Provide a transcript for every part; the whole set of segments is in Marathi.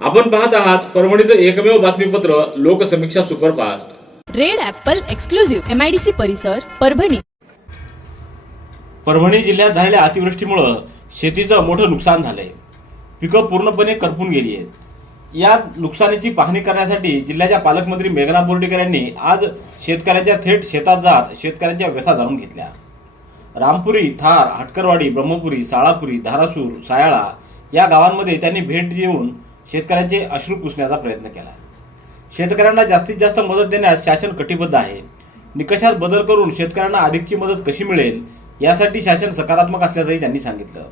आपण पाहत आहात परभणीचं एकमेव बातमीपत्र Loksamiksha superfast. Red apple exclusive MIDC परिसर परभणी. परभणी जिल्ह्यात झालेल्या अतिवृष्टीमुळं शेतीचं मोठं नुकसान झालंय. पिकं पूर्णपणे करपून गेली आहेत. या नुकसानीची पाहणी करण्यासाठी जिल्ह्याच्या पालकमंत्री मेघना बोर्डीकर यांनी आज शेतकऱ्यांच्या थेट शेतात जात शेतकऱ्यांच्या व्यथा जाणून घेतल्या. रामपुरी थार हाटकरवाडी ब्रह्मपुरी साळापुरी धारासूर सायाळा या गावांमध्ये त्यांनी भेट देऊन शेतकऱ्यांचे अश्रू पुसण्याचा प्रयत्न केला. शेतकऱ्यांना जास्तीत जास्त मदत देण्यास शासन कटिबद्ध आहे. निकषात बदल करून शेतकऱ्यांना अधिकची मदत कशी मिळेल यासाठी शासन सकारात्मक असल्याचंही त्यांनी सांगितलं.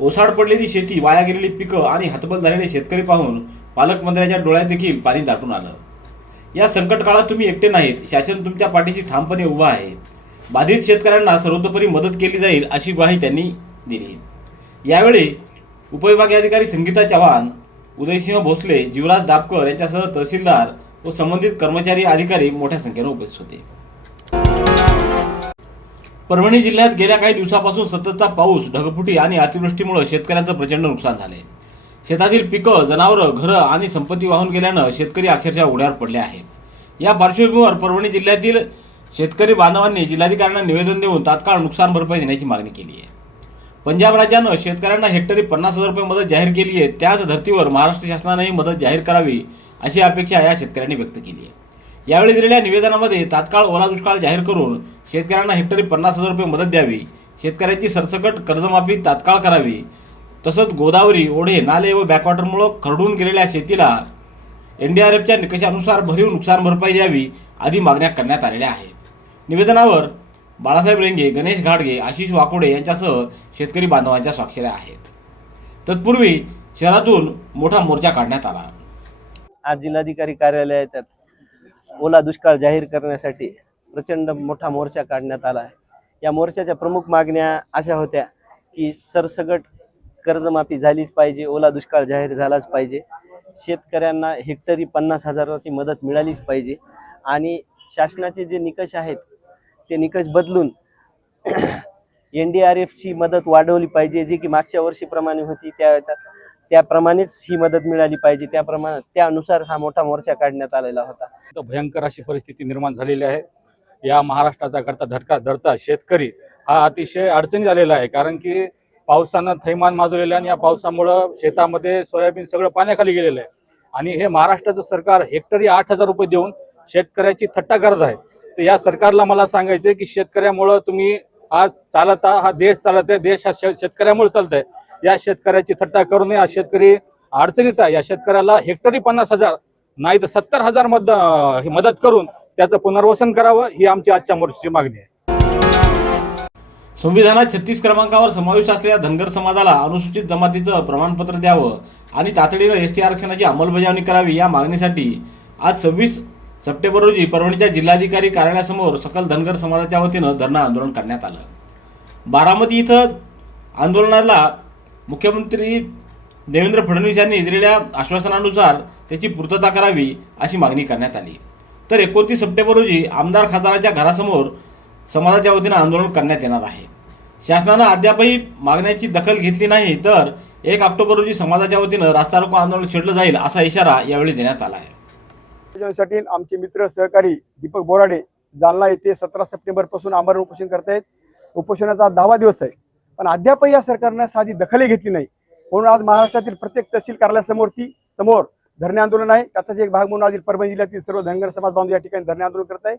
ओसाड पडलेली शेती वाया गेलेली पिकं आणि हतबल झालेले शेतकरी पाहून पालकमंत्र्यांच्या डोळ्यात देखील पाणी दाटून आलं. या संकट काळात तुम्ही एकटे नाहीत शासन तुमच्या पाठीशी ठामपणे उभा आहे. बाधित शेतकऱ्यांना सर्वतोपरी मदत केली जाईल अशी ग्वाही त्यांनी दिली. यावेळी उपविभागीय अधिकारी संगीता चव्हाण उदयसिंह भोसले जीवराज दापकर यांच्यासह तहसीलदार व संबंधित कर्मचारी अधिकारी मोठ्या संख्येने उपस्थित होते. परभणी जिल्ह्यात गेल्या काही दिवसापासून सततचा पाऊस ढगफुटी आणि अतिवृष्टीमुळे शेतकऱ्यांचं प्रचंड नुकसान झाले. शेतातील पिकं जनावरं घरं आणि संपत्ती वाहून गेल्यानं शेतकरी अक्षरशः उड्यावर पडले आहेत. या पार्श्वभूमीवर परभणी जिल्ह्यातील शेतकरी बांधवांनी जिल्हाधिकाऱ्यांना निवेदन देऊन तात्काळ नुकसान भरपाई देण्याची मागणी केली आहे. पंजाब राज्यानं शेतकऱ्यांना हेक्टरी पन्नास हजार रुपये मदत जाहीर केली आहे. त्याच धर्तीवर महाराष्ट्र शासनानेही मदत जाहीर करावी अशी अपेक्षा या शेतकऱ्यांनी व्यक्त केली आहे. यावेळी दिलेल्या निवेदनामध्ये तात्काळ ओला दुष्काळ जाहीर करून शेतकऱ्यांना हेक्टरी पन्नास हजार रुपये मदत द्यावी शेतकऱ्यांची सरसकट कर्जमाफी तात्काळ करावी तसंच गोदावरी ओढे नाले व बॅकवॉटरमुळं खरडून गेलेल्या शेतीला एनडीआरएफच्या निकषानुसार भरीव नुकसान भरपाई द्यावी आदी मागण्या करण्यात आलेल्या आहेत. निवेदनावर बाळासाहेब रेंगे गणेश घाडगे आशिष वाकोडे यांच्यासह शेतकरी बांधवांच्या स्वाक्षऱ्या आहेत. तत्पूर्वी शहरातून मोठा मोर्चा काढण्यात आला. आज जिल्हाधिकारी कार्यालयात ओला दुष्काळ जाहीर करण्यासाठी प्रचंड मोठा मोर्चा काढण्यात आला आहे. या मोर्चाच्या प्रमुख मागण्या अशा होत्या की सरसगट कर्जमाफी झालीच पाहिजे ओला दुष्काळ जाहीर झालाच पाहिजे. शेतकऱ्यांना हेक्टरी पन्नास हजाराची मदत मिळालीच पाहिजे. आणि शासनाचे जे निकष आहेत ते निकष बदलून एन डी आर एफची मदत वाढवली पाहिजे जी की मागच्या वर्षीप्रमाणे होती. त्या त्याप्रमाणेच ही मदत मिळाली पाहिजे. त्याप्रमाणे त्यानुसार हा मोठा मोर्चा काढण्यात आलेला होता. भयंकर अशी परिस्थिती निर्माण झालेली आहे. या महाराष्ट्राचा करता धडका धरता शेतकरी हा अतिशय अडचणी आलेला आहे. कारण की पावसानं थैमान माजवलेलं आहे आणि या पावसामुळं शेतामध्ये सोयाबीन सगळं पाण्याखाली गेलेलं आहे. आणि हे महाराष्ट्राचं सरकार हेक्टरी आठ हजार रुपये देऊन शेतकऱ्याची थट्टा करत आहे. तर या सरकारला मला सांगायचं की शेतकऱ्यामुळं तुम्ही आज चालत हा देश चालत आहे देश हा शे- शेतकऱ्यामुळे चालत आहे या शेतकऱ्याची थट्टा करू नये हा शेतकरी अडचणीत आहे. या शेतकऱ्याला हेक्टरी पन्नास हजार नाही तर सत्तर हजार मद मदत करून त्याचं पुनर्वसन करावं ही आमची आजच्या मोर्चाची मागणी आहे. संविधानात छत्तीस क्रमांकावर समावेश असलेल्या धनगर समाजाला अनुसूचित जमातीचं प्रमाणपत्र द्यावं आणि तातडीनं एस टी आरक्षणाची अंमलबजावणी करावी या मागणीसाठी आज सव्वीस सप्टेंबर रोजी परभणीच्या जिल्हाधिकारी कार्यालयासमोर सकल धनगर समाजाच्या वतीनं धरणं आंदोलन करण्यात आलं. बारामती इथं आंदोलनाला मुख्यमंत्री देवेंद्र फडणवीस यांनी दिलेल्या आश्वासनानुसार त्याची पूर्तता करावी अशी मागणी करण्यात आली. तर एकोणतीस सप्टेंबर रोजी आमदार खासदाराच्या घरासमोर समाजाच्या वतीनं आंदोलन करण्यात येणार आहे. शासनानं अद्यापही मागण्याची दखल घेतली नाही तर एक ऑक्टोबर रोजी समाजाच्या वतीनं रास्ता रोको आंदोलन छेडलं जाईल असा इशारा यावेळी देण्यात आला आहे. साठी आमचे मित्र सहकारी दीपक बोराडे जालना येथे सतरा सप्टेंबरपासून आमरण उपोषण करतायत उपोषणाचा दहावा दिवस आहे. पण अद्यापही या सरकारनं साधी दखलही घेतली नाही. म्हणून आज महाराष्ट्रातील प्रत्येक तहसील कार्यालयासमोर ती समोर धरणे आंदोलन आहे. त्याचाच एक भाग म्हणून आज परभणी जिल्ह्यातील सर्व धनगर समाज बांधव या ठिकाणी धरणे आंदोलन करत आहे.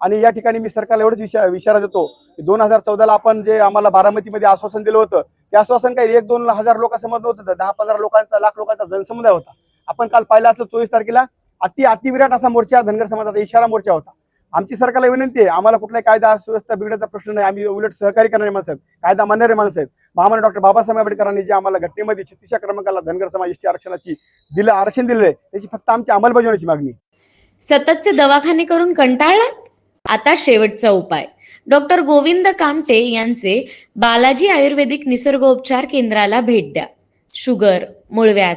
आणि या ठिकाणी मी सरकारला एवढंच विचार विचारा देतो की दोन हजार चौदाला आपण जे आम्हाला बारामतीमध्ये आश्वासन दिलं होतं ते आश्वासन काही एक दोन हजार लोकांसमोर नव्हतं. दहा पंधरा लोकांचा लाख लोकांचा जनसमुदाय होता. आपण काल पाहिलं असं चोवीस तारखेला अति अतिविराट असा मोर्चा धनगर समाजाचा इशारा मोर्चा होता. आमची सरकारला विनंती आहे आम्हाला कुठलाही कायदा सुव्यवस्था बिघडायचा प्रश्न नाही. आम्ही उलट सहकारी करणारे माणसं आहेत कायदा मानणारे माणसं आहेत. महामान्य डॉक्टर बाबासाहेब आंबेडकरांनी जे आम्हाला घटनेमध्ये छत्तीसच्या क्रमांकाला धनगर समाज एसटी आरक्षणाची दिलं आरक्षण दिलेलं आहे त्याची फक्त आमची अंमलबजावणीची मागणी. सततचे दवाखाने करून कंटाळलात? आता शेवटचा उपाय. डॉक्टर गोविंद कामटे यांचे बालाजी आयुर्वेदिक निसर्गोपचार केंद्राला भेट द्या. शुगर मूळव्याध.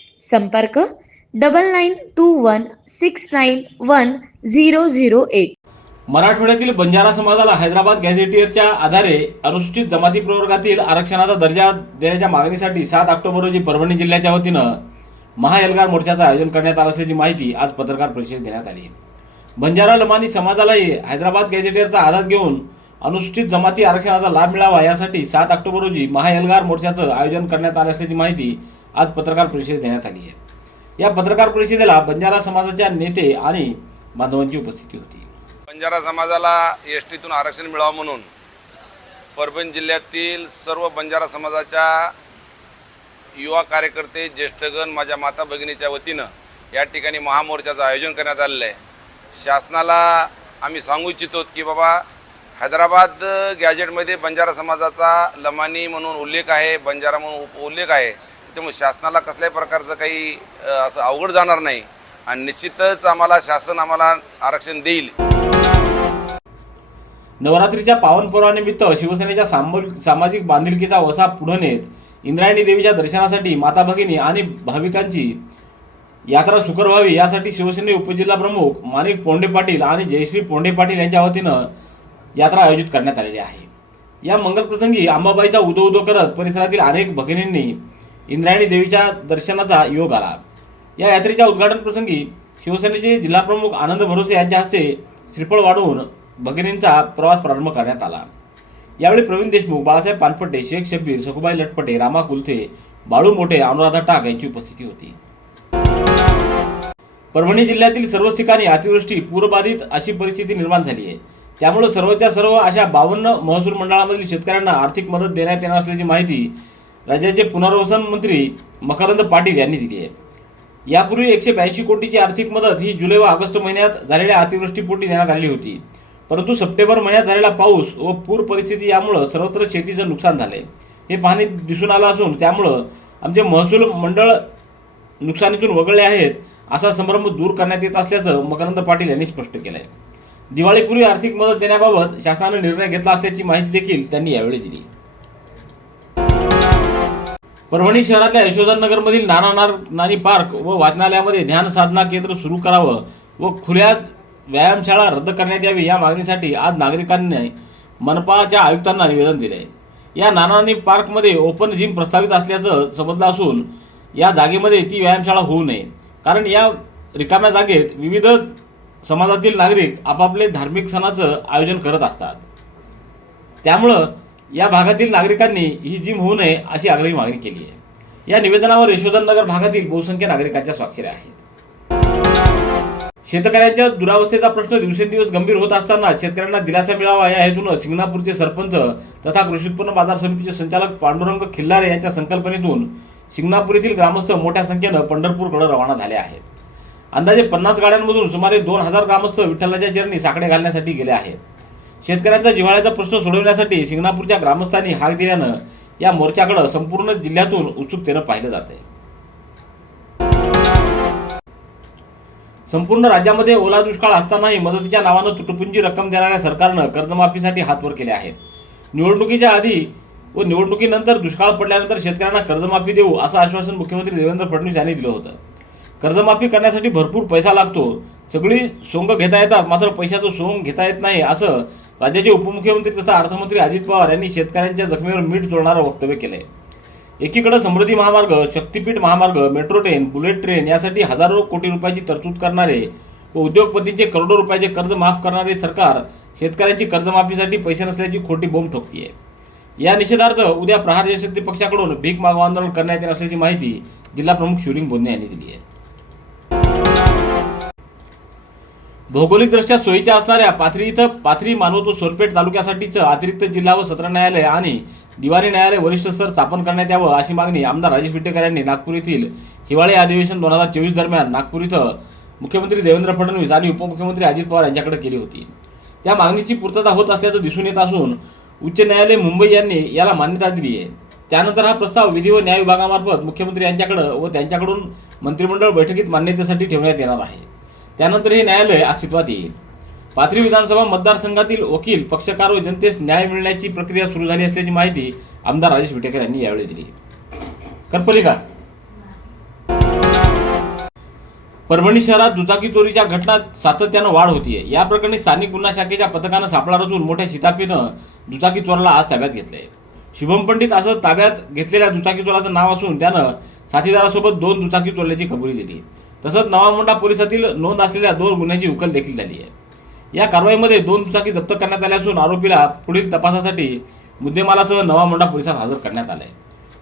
संपर्क double nine two one six nine one zero zero eight. मराठवाड्यातील बंजारा समाजाला हैदराबाद गॅझेटियरच्या आधारे अनुसूचित जमाती प्रवर्गातील आरक्षणाचा दर्जा देण्याच्या मागणीसाठी सात ऑक्टोबर रोजी परभणी जिल्ह्याच्या वतीनं महाएल्गार मोर्चाचं आयोजन करण्यात आलं असल्याची माहिती आज पत्रकार परिषदेत देण्यात आली. बंजारा लमानी समाजालाही हैदराबाद गॅझेटियरचा आधार घेऊन अनुसूचित जमाती आरक्षणाचा लाभ मिळावा यासाठी सात ऑक्टोबर रोजी महाएल्गार मोर्चाचं आयोजन करण्यात आलं असल्याची माहिती आज पत्रकार परिषद देण्यात आली आहे. या पत्रकार परिषदेला बंजारा समाजाच्या नेते आणि बांधवांची उपस्थिती होती. बंजारा समाजाला एस टीतून आरक्षण मिळावं म्हणून परभणी जिल्ह्यातील सर्व बंजारा समाजाच्या युवा कार्यकर्ते ज्येष्ठगण माझ्या माता भगिनीच्या वतीनं या ठिकाणी महामोर्चाचं आयोजन करण्यात आलेलं आहे. शासनाला आम्ही सांगू इच्छितो की बाबा हैदराबाद गॅजेटमध्ये बंजारा समाजाचा लमानी म्हणून उल्लेख आहे बंजारा म्हणून उप उल्लेख आहे. त्यामुळे शासनाला कसल्याही प्रकारचं काही असं अवघड जाणार नाही आणि निश्चितच आम्हाला शासन आम्हाला आरक्षण देईल. नवरात्रीच्या पावनपर्वानिमित्त शिवसेनेच्या सामाजिक बांधिलकीचा वसा पुढे नेत इंद्रायणी देवीच्या दर्शनासाठी माता भगिनी आणि भाविकांची यात्रा सुकर व्हावी यासाठी शिवसेने उपजिल्हा प्रमुख माणिक पोंडे पाटील आणि जयश्री पोंडे पाटील यांच्या वतीनं यात्रा आयोजित करण्यात आलेली आहे. या मंगलप्रसंगी अंबाबाईचा उदो उदो करत परिसरातील अनेक भगिनींनी इंद्रायणी देवीच्या दर्शनाचा योग आला. या यात्रेच्या उद्घाटन प्रसंगी शिवसेनेचे जिल्हाप्रमुख आनंद भरोसे यांच्या हस्ते श्रीफळ वाढवून भगिनींचा प्रवास प्रारंभ करण्यात आला. यावेळी प्रवीण देशमुख बाळासाहेब पानपट्टे शेख शब्बीर सखुबाई लटपटे रामा कुलथे बाळू मोठे अनुराधा टाक यांची उपस्थिती होती. परभणी जिल्ह्यातील सर्वच ठिकाणी अतिवृष्टी पूरबाधित अशी परिस्थिती निर्माण झाली आहे. त्यामुळे सर्वच्या सर्व अशा बावन्न महसूल मंडळामधील शेतकऱ्यांना आर्थिक मदत देण्यात येणार असल्याची माहिती राज्याचे पुनर्वसन मंत्री मकरंद पाटील यांनी दिली आहे. यापूर्वी एकशे ब्याऐंशी कोटीची आर्थिक मदत ही जुलै व ऑगस्ट महिन्यात झालेल्या अतिवृष्टीपोटी देण्यात आली होती. परंतु सप्टेंबर महिन्यात झालेला पाऊस व पूर परिस्थिती यामुळं सर्वत्र शेतीचं नुकसान झाले हे पाहणी दिसून आलं असून त्यामुळं आमचे महसूल मंडळ नुकसानीतून वगळले आहेत असा संभ्रम दूर करण्यात येत असल्याचं मकरंद पाटील यांनी स्पष्ट केलं आहे दिवाळीपूर्वी आर्थिक मदत देण्याबाबत शासनाने निर्णय घेतला असल्याची माहिती देखील त्यांनी यावेळी दिली. परभणी शहरातल्या यशोधनगरमधील नाना नार नानी पार्क व वाचनालयामध्ये ध्यान साधना केंद्र सुरू करावं व खुल्या व्यायामशाळा रद्द करण्यात यावी या मागणीसाठी आज नागरिकांनी मनपाच्या आयुक्तांना निवेदन दिले या नानानी पार्कमध्ये ओपन जिम प्रस्तावित असल्याचं समजलं असून या जागेमध्ये ती व्यायामशाळा होऊ नये. कारण या रिकाम्या जागेत विविध समाजातील नागरिक आपापले धार्मिक सणाचं आयोजन करत असतात. त्यामुळं या भागातील नागरिकांनी ही जिम होऊ नये अशी आग्रही मागणी केली आहे. या निवेदनावर यशोधन नगर भागातील बहुसंख्य नागरिकांच्या स्वाक्षऱ्या आहेत. शेतकऱ्यांच्या दुरावस्थेचा प्रश्न दिवसेंदिवस गंभीर होत असताना शेतकऱ्यांना दिलासा मिळावा या हेतून सिंगणापूरचे सरपंच तथा कृषी उत्पन्न बाजार समितीचे संचालक पांडुरंग खिल्लारे यांच्या संकल्पनेतून सिंगणापूर येथील ग्रामस्थ मोठ्या संख्येनं पंढरपूरकडे रवाना झाले आहेत. अंदाजे पन्नास गाड्यांमधून सुमारे दोन हजार ग्रामस्थ विठ्ठलाच्या चरणी साकडे घालण्यासाठी गेले आहेत. शेतकऱ्यांचा जिव्हाळ्याचा प्रश्न सोडवण्यासाठी सिंगणापूरच्या ग्रामस्थांनी हाक दिल्यानं या मोर्चाकडं संपूर्ण जिल्ह्यातून उत्सुकतेनं पाहिलं जात आहे संपूर्ण राज्यामध्ये ओला दुष्काळ असतानाही मदतीच्या नावानं तुटपुंजी रक्कम देणाऱ्या सरकारनं कर्जमाफीसाठी हातवर केले आहेत. निवडणुकीच्या आधी व निवडणुकीनंतर दुष्काळ पडल्यानंतर शेतकऱ्यांना कर्जमाफी देऊ असं आश्वासन मुख्यमंत्री देवेंद्र फडणवीस यांनी दिलं होतं. कर्जमाफी करण्यासाठी भरपूर पैसा लागतो. सगळी सोंग घेता येतात मात्र पैशाचं सोंग घेता येत नाही असं राज्याचे उपमुख्यमंत्री तथा अर्थमंत्री अजित पवार यांनी शेतकऱ्यांच्या जखमेवर मीठ जोडणारं वक्तव्य केलं आहे एकीकडे समृद्धी महामार्ग शक्तीपीठ महामार्ग मेट्रो ट्रेन बुलेट ट्रेन यासाठी हजारो कोटी रुपयाची तरतूद करणारे व उद्योगपतींचे करोडो रुपयाचे कर्ज माफ करणारे सरकार शेतकऱ्यांची कर्जमाफीसाठी पैसे नसल्याची खोटी बोंब ठोकतीये. या निषेधार्थ उद्या प्रहार जनशक्ती पक्षाकडून भीक मागो आंदोलन करण्यात येणार असल्याची माहिती जिल्हा प्रमुख शिवलिंग बोंदे यांनी दिली आहे भौगोलिकदृष्ट्या सोयीच्या असणाऱ्या पाथरी इथं पाथरी मानवतो सोनपेठ तालुक्यासाठीचं अतिरिक्त जिल्हा व सत्र न्यायालय आणि दिवाणी न्यायालय वरिष्ठ स्तर स्थापन करण्यात यावं अशी मागणी आमदार राजेश विटेकर यांनी नागपूर येथील हिवाळी अधिवेशन दोन हजार चोवीस दरम्यान नागपूर इथं मुख्यमंत्री देवेंद्र फडणवीस आणि उपमुख्यमंत्री अजित पवार यांच्याकडे केली होती. त्या मागणीची पूर्तता होत असल्याचं दिसून येत असून उच्च न्यायालय मुंबई यांनी याला मान्यता दिली आहे त्यानंतर हा प्रस्ताव विधी व न्याय विभागामार्फत मुख्यमंत्री यांच्याकडे व त्यांच्याकडून मंत्रिमंडळ बैठकीत मान्यतेसाठी ठेवण्यात येणार आहे. त्यानंतर हे न्यायालय अस्तित्वात येईल. पाथरी विधानसभा मतदारसंघातील वकील पक्षकार व जनतेस न्याय मिळण्याची प्रक्रिया सुरू झाली असल्याची माहिती आमदार राजेश विटेकर यांनी यावेळी दिली. करपलिका परभणी शहरात दुचाकी चोरीच्या घटनात सातत्यानं वाढ होतीये. या प्रकरणी स्थानिक गुन्हा शाखेच्या पथकानं सापळा रचून मोठ्या शिताफीनं दुचाकी चोराला आज ताब्यात घेतलंय. शुभम पंडित असं ताब्यात घेतलेल्या दुचाकी चोराचं नाव असून त्यानं साथीदारासोबत दोन दुचाकी चोरल्याची कबुली दिली. तसंच नवामोंडा पोलिसातील नोंद असलेल्या दोन गुन्ह्याची उकल देखील झाली आहे. या कारवाईमध्ये दोन दुचाकी जप्त करण्यात आल्या असून आरोपीला पुढील तपासासाठी मुद्देमालासह नवामोंडा पोलिसात हजर करण्यात आलंय.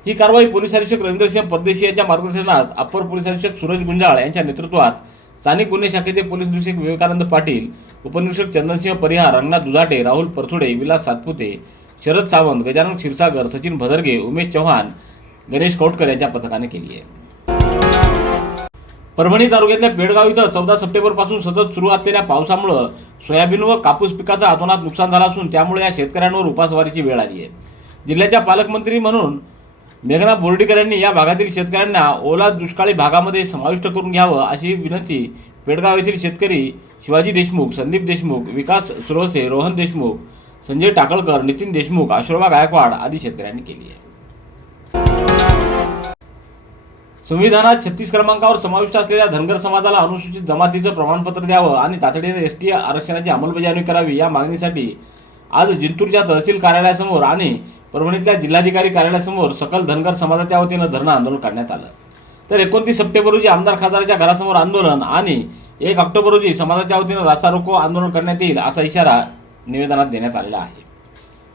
ही कारवाई पोलीस अधीक्षक रवींद्रसिंह परदेशी यांच्या मार्गदर्शनात अप्पर पोलीस अधीक्षक सूरज गुंजाळ यांच्या नेतृत्वात स्थानिक गुन्हे शाखेचे पोलीस निरीक्षक विवेकानंद पाटील उपनिरीक्षक चंदनसिंह परिहार रंगनाथ दुधाटे राहुल परथुडे विलास सातपुते शरद सावंत गजानन क्षीरसागर सचिन भदरगे उमेश चव्हाण गणेश कौटकर यांच्या पथकाने केली आहे. परभणी तालुक्यातल्या पेडगाव इथं चौदा सप्टेंबरपासून सतत सुरू असलेल्या पावसामुळं सोयाबीन व कापूस पिकाचं अतोनात नुकसान झालं असून त्यामुळे या शेतकऱ्यांवर उपासवारीची वेळ आली आहे. जिल्ह्याच्या पालकमंत्री म्हणून मेघना बोर्डीकर यांनी या भागातील शेतकऱ्यांना ओला दुष्काळी भागामध्ये समाविष्ट करून घ्यावं अशी विनंती पेडगाव येथील शेतकरी शिवाजी देशमुख संदीप देशमुख विकास सुरवसे रोहन देशमुख संजय टाकळकर नितीन देशमुख अशोरबा गायकवाड आदी शेतकऱ्यांनी केली आहे. संविधानात छत्तीस क्रमांकावर समाविष्ट असलेल्या धनगर समाजाला अनुसूचित जमातीचं प्रमाणपत्र द्यावं आणि तातडीने एस टी आरक्षणाची अंमलबजावणी करावी या मागणीसाठी आज जिंतूरच्या तहसील कार्यालयासमोर आणि परभणीतल्या जिल्हाधिकारी कार्यालयासमोर सकल धनगर समाजाच्या वतीनं धरणं आंदोलन करण्यात आलं. तर एकोणतीस सप्टेंबर रोजी आमदार खासदाराच्या घरासमोर आंदोलन आणि एक ऑक्टोबर रोजी समाजाच्या वतीनं रास्ता रोको आंदोलन करण्यात येईल असा इशारा निवेदनात देण्यात आलेला आहे.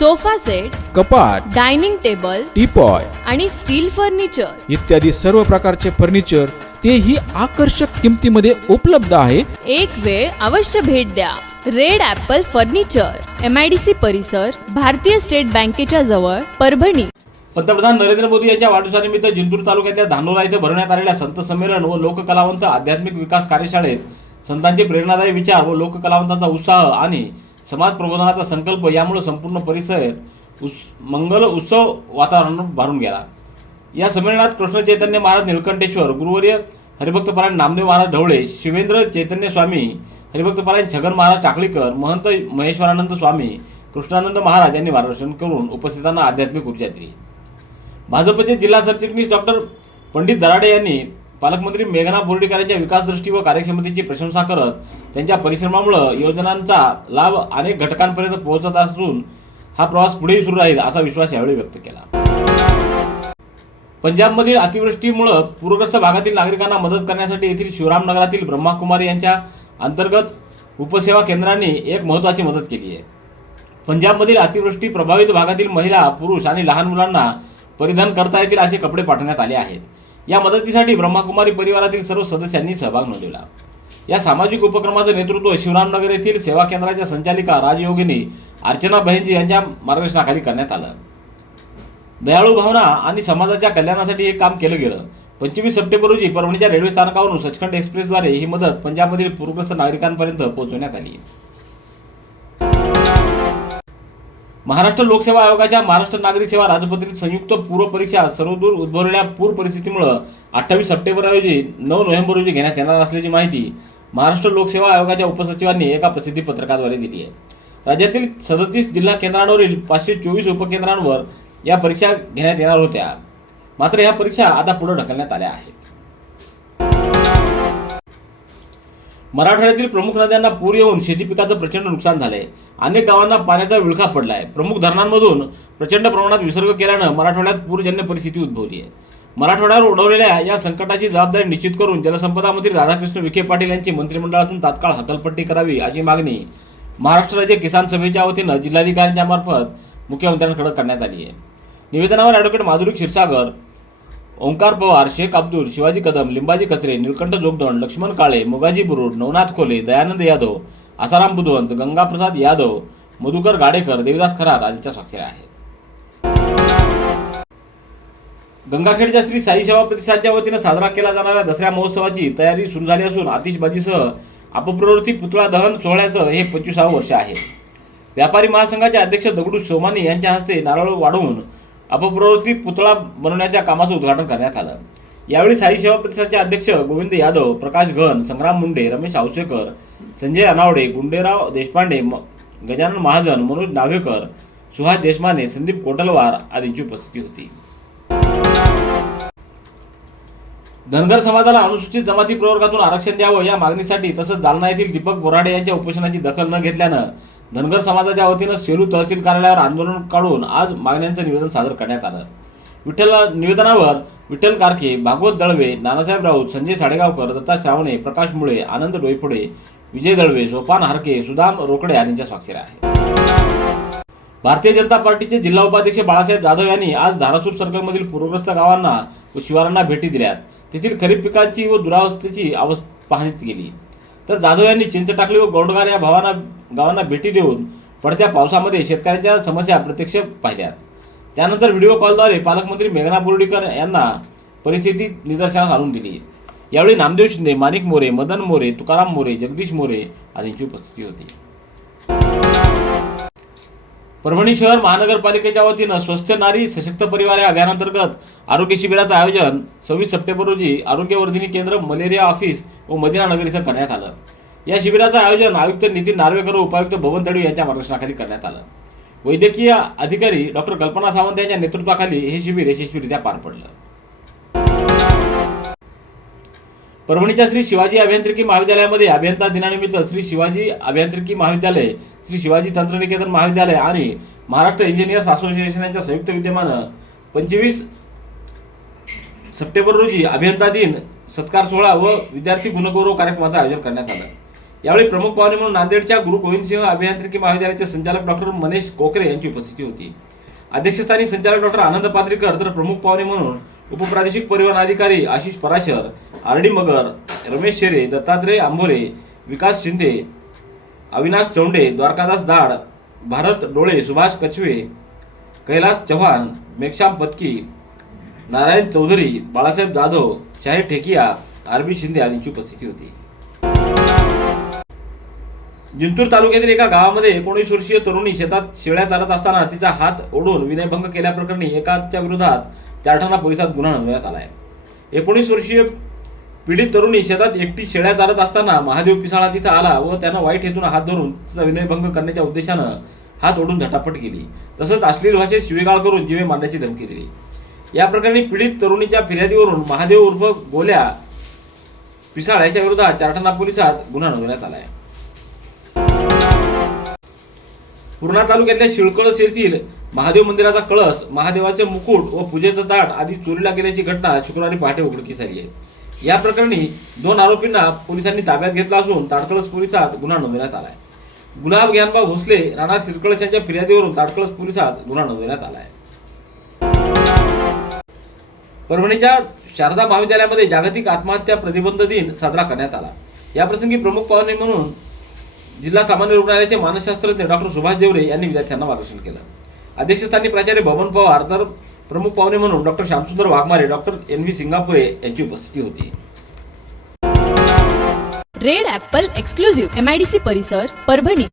sofa set कपाट डायनिंग टेबल टीपॉय आणि स्टील फर्निचर. इत्यादी सर्व प्रकारचे फर्निचर तेही आकर्षक किमतीमध्ये उपलब्ध आहे. एक वेळ अवश्य भेट द्या. Red apple furniture M I D C परिसर भारतीय स्टेट बँकेच्या जवळ परभणी. पंतप्रधान नरेंद्र मोदी यांच्या वाढदिवसानिमित्त जिंतूर तालुक्यातल्या धानोरा इथं भरवण्यात आलेल्या संत संमेलन व लोककलावंत आध्यात्मिक विकास कार्यशाळेत संतांचे प्रेरणादायी विचार व लोककलावंतांचा उत्साह आणि समाज प्रबोधनाचा संकल्प यामुळे संपूर्ण परिसर उस मंगल उत्सव वातावरण भरून गेला. या संमेलनात कृष्ण चैतन्य महाराज निळकंठेश्वर गुरुवर्य हरिभक्तपरायण नामदेव महाराज ढवळे शिवेंद्र चैतन्य स्वामी हरिभक्तपरायण छगन महाराज टाकळीकर महंत महेश्वरानंद स्वामी कृष्णानंद महाराज यांनी मार्गदर्शन करून उपस्थितांना आध्यात्मिक ऊर्जा दिली. भाजपचे जिल्हा सरचिटणीस डॉक्टर पंडित दराडे यांनी पालकमंत्री मेघना बोर्डीकर यांच्या विकासदृष्टी व कार्यक्षमतेची प्रशंसा करत त्यांच्या परिश्रमामुळं योजनांचा लाभ अनेक घटकांपर्यंत पोहोचत असून हा प्रवास पुढेही सुरू राहील असा विश्वास यावेळी व्यक्त केला. पंजाबमधील अतिवृष्टीमुळं पूरग्रस्त भागातील नागरिकांना मदत करण्यासाठी येथील शिवरामनगरातील ब्रह्माकुमारी यांच्या अंतर्गत उपसेवा केंद्रांनी एक महत्त्वाची मदत केली आहे. पंजाबमधील अतिवृष्टी प्रभावित भागातील महिला पुरुष आणि लहान मुलांना परिधान करता येतील असे कपडे पाठवण्यात आले आहेत. या मदतीसाठी ब्रह्माकुमारी परिवारातील सर्व सदस्यांनी सहभाग नोंदवला. या सामाजिक उपक्रमाचं नेतृत्व शिवरामनगर येथील सेवा केंद्राच्या संचालिका राजयोगिनी अर्चना बहेंजी यांच्या मार्गदर्शनाखाली करण्यात आलं. दयाळू भावना आणि समाजाच्या कल्याणासाठी हे काम केलं गेलं. पंचवीस सप्टेंबर रोजी परभणीच्या रेल्वे स्थानकावरून सचखंड एक्सप्रेसद्वारे ही मदत पंजाबमधील पूरग्रस्त नागरिकांपर्यंत पोहोचवण्यात आली. महाराष्ट्र लोकसेवा आयोगाच्या महाराष्ट्र नागरी सेवा राजपत्रित संयुक्त पूर्व परीक्षा सर्वदूर उद्भवलेल्या पूर परिस्थितीमुळे अठ्ठावीस सप्टेंबर ऐवजी नऊ नोव्हेंबर रोजी घेण्यात येणार असल्याची माहिती महाराष्ट्र लोकसेवा आयोगाच्या उपसचिवांनी एका प्रसिद्धी पत्रकाद्वारे दिली आहे. राज्यातील सदतीस जिल्हा केंद्रांवरील पाचशे चोवीस उपकेंद्रांवर या परीक्षा घेण्यात येणार होत्या. मात्र या परीक्षा आता पुढे ढकलण्यात आल्या आहेत. मराठवाड्यातील प्रमुख नद्यांना पूर येऊन शेती पिकाचं प्रचंड नुकसान झालंय. अनेक गावांना पाण्याचा विळखा पडलाय. प्रमुख धरणांमधून प्रचंड प्रमाणात विसर्ग केल्यानं मराठवाड्यात पूरजन्य परिस्थिती उद्भवली आहे. मराठवाड्यावर ओढवलेल्या या संकटाची जबाबदारी निश्चित करून जलसंपदा मंत्री राधाकृष्ण विखे पाटील यांची मंत्रिमंडळातून तात्काळ हकालपट्टी करावी अशी मागणी महाराष्ट्र राज्य किसान सभेच्या वतीनं जिल्हाधिकाऱ्यांच्या मार्फत मुख्यमंत्र्यांकडे करण्यात आली आहे. निवेदनावर ॲडव्होकेट माधुरी क्षीरसागर ओंकार पवार शेख अब्दुल शिवाजी कदम लिंबाजी कचरे निलकंठ जोगदंड लक्ष्मण काळे मोगाजी बुरुड नवनाथ खोले दयानंद यादव आसाराम बुधवंत गंगाप्रसाद यादव मधुकर गाडेकर देवदास खरात आदीच्या स्वाक्षऱ्या आहेत. गंगाखेडच्या श्री साई सेवा प्रतिष्ठानच्या वतीनं साजरा केला जाणाऱ्या दसऱ्या महोत्सवाची तयारी सुरू झाली असून आतिषबाजीसह अपप्रवृत्ती पुतळा दहन सोहळ्याचं हे पंचवीसावं वर्ष आहे. व्यापारी महासंघाचे अध्यक्ष दगडू सोमानी यांच्या हस्ते नारळ वाढवून अपप्रवृत्ती पुतळा बनवण्याच्या कामाचं उद्घाटन करण्यात आलं. यावेळी साई सेवा प्रतिष्ठानचे अध्यक्ष गोविंद यादव प्रकाश घन संग्राम मुंडे रमेश आवसेकर संजय अनावडे गुंडेराव देशपांडे गजानन महाजन मनोज नावेकर सुहास देशमाने संदीप कोटलवार आदींची उपस्थिती होती. धनगर समाजाला अनुसूचित जमाती प्रवर्गातून आरक्षण द्यावं या मागणीसाठी तसंच जालना येथील दीपक बोराडे यांच्या उपोषणाची दखल न घेतल्यानं धनगर समाजाच्या वतीनं सेलू तहसील कार्यालयावर आंदोलन काढून आज मागण्यांचं निवेदन सादर करण्यात आलं. विठ्ठल निवेदनावर विठ्ठल कारखे भागवत दळवे नानासाहेब राऊत संजय साडेगावकर दत्ता श्रावणे प्रकाश मुळे आनंद डोईफोडे विजय दळवे सोपान हारके सुदाम रोकडे यांच्या स्वाक्षऱ्या आहेत. भारतीय जनता पार्टीचे जिल्हा उपाध्यक्ष बाळासाहेब जाधव यांनी आज धारासूर सर्कलमधील पूरग्रस्त गावांना व शिवारांना भेटी दिल्यात. तेथील खरीप पिकांची व दुरावस्थेची अवस्था पाहणी केली तर जाधव यांनी चिंच टाकली व गोंडगार या भावांना गावांना भेटी देऊन पडत्या पावसामध्ये शेतकऱ्यांच्या समस्या प्रत्यक्ष पाहिल्यात. त्यानंतर व्हिडिओ कॉलद्वारे पालकमंत्री मेघना बोर्डीकर यांना परिस्थिती निदर्शनास आणून दिली. यावेळी नामदेव शिंदे माणिक मोरे मदन मोरे तुकाराम मोरे जगदीश मोरे आदींची उपस्थिती होती. परभणी शहर महानगरपालिकेच्या वतीनं स्वस्थ नारी सशक्त परिवार या अभियानांतर्गत आरोग्य शिबिराचं आयोजन सव्वीस सप्टेंबर रोजी आरोग्यवर्धिनी केंद्र मलेरिया ऑफिस व मदिना नगर इथं करण्यात आलं. या शिबिराचं आयोजन आयुक्त नितीन नार्वेकर व उपायुक्त भवन तडवी यांच्या मार्गदर्शनाखाली करण्यात आलं. वैद्यकीय अधिकारी डॉक्टर कल्पना सावंत यांच्या नेतृत्वाखाली हे शिबिर यशस्वीरित्या पार पडलं. परभणीच्या श्री शिवाजी अभियांत्रिकी महाविद्यालयामध्ये अभियंता दिनानिमित्त श्री शिवाजी अभियांत्रिकी महाविद्यालय श्री शिवाजी तंत्रनिकेतन महाविद्यालय आणि महाराष्ट्र इंजिनियर्स असोसिएशन यांच्या संयुक्त विद्यमानं पंचवीस सप्टेंबर रोजी अभियंता दिन सत्कार सोहळा व विद्यार्थी गुणगौरव कार्यक्रमाचं आयोजन करण्यात आलं. यावेळी प्रमुख पाहुणे म्हणून नांदेडच्या गुरु गोविंदसिंह अभियांत्रिकी महाविद्यालयाचे संचालक डॉक्टर मनेश कोकरे यांची उपस्थिती होती. अध्यक्षस्थानी संचालक डॉक्टर आनंद पात्रीकर तर प्रमुख पाहुणे म्हणून उपप्रादेशिक परिवहन अधिकारी आशिष पराशर आर डी मगर रमेश शेरे दत्तात्रय आंबोरे विकास शिंदे अविनाश चौंडे द्वारकादास दाड भारत डोळे सुभाष कछवे कैलास चव्हाण मेघश्याम पत्की नारायण चौधरी बाळासाहेब जाधव शाहीर ठेकिया आर बी शिंदे आदींची उपस्थिती होती. जिंतूर तालुक्यातील एका गावामध्ये एकोणीस वर्षीय तरुणी शेतात शेळ्या चालत असताना तिचा हात ओढून विनयभंग केल्याप्रकरणी एकाच्या विरोधात चारठाणा पोलिसात गुन्हा नोंदवण्यात आला आहे एकोणीस वर्षीय पीडित तरुणी शेतात एकटी शेळ्या चालत असताना महादेव पिसाळा तिथं आला व त्यानं वाईट हेतून हात धरून तिचा विनयभंग करण्याच्या उद्देशानं हात ओढून झटापट केली तसंच अश्लील भाषेत शिवेगाळ करून जीवे मारण्याची धमकी दिली. या प्रकरणी पीडित तरुणीच्या फिर्यादीवरून महादेव उर्फ गोल्या पिसाळ याच्या विरोधात चारठाणा पोलिसात गुन्हा नोंदवण्यात आला आहे पूर्णा तालुक्यातल्या शिळकळस येथील महादेव मंदिराचा कळस महादेवाचे मुकुट व पूजेचं ताट आदी चोरीला गेल्याची घटना शुक्रवारी पहाटे उघडकीस आली आहे. या प्रकरणी दोन आरोपींना पोलिसांनी ताब्यात घेतला असून ताडकळस पोलिसात गुन्हा नोंदवण्यात आला आहे गुलाब ज्ञानबा भोसले राणा शिरकळस यांच्या फिर्यादीवरून ताडकळस पोलिसात गुन्हा नोंदवण्यात आला आहे परभणीच्या शारदा महाविद्यालयामध्ये जागतिक आत्महत्या प्रतिबंध दिन साजरा करण्यात आला. याप्रसंगी प्रमुख पाहुणे म्हणून जिल्हा सामान्य रुग्णालयाचे मानसशास्त्रज्ञ डॉक्टर सुभाष देवरे यांनी विद्यार्थ्यांना मार्गदर्शन केलं. अध्यक्षस्थानी प्राचार्य भवन पवार तर प्रमुख पाहुणे म्हणून doctor Shyamsundar Waghmare doctor N V Singapure यांची उपस्थिती होती. रेड ॲपल एक्सक्लुझिव्ह एमआयडीसी परिसर परभणी.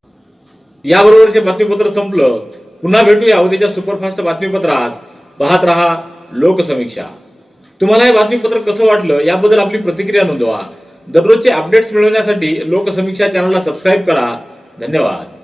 याबरोबरचे बातमीपत्र संपलं. पुन्हा भेटूया उद्याच्या सुपरफास्ट बातमीपत्रात. पाहत रहा लोकसमीक्षा. तुम्हाला हे बातमीपत्र कसं वाटलं याबद्दल आपली प्रतिक्रिया नोंदवा. दररोजचे अपडेट्स मिळवण्यासाठी लोकसमीक्षा चॅनलला सबस्क्राईब करा. धन्यवाद.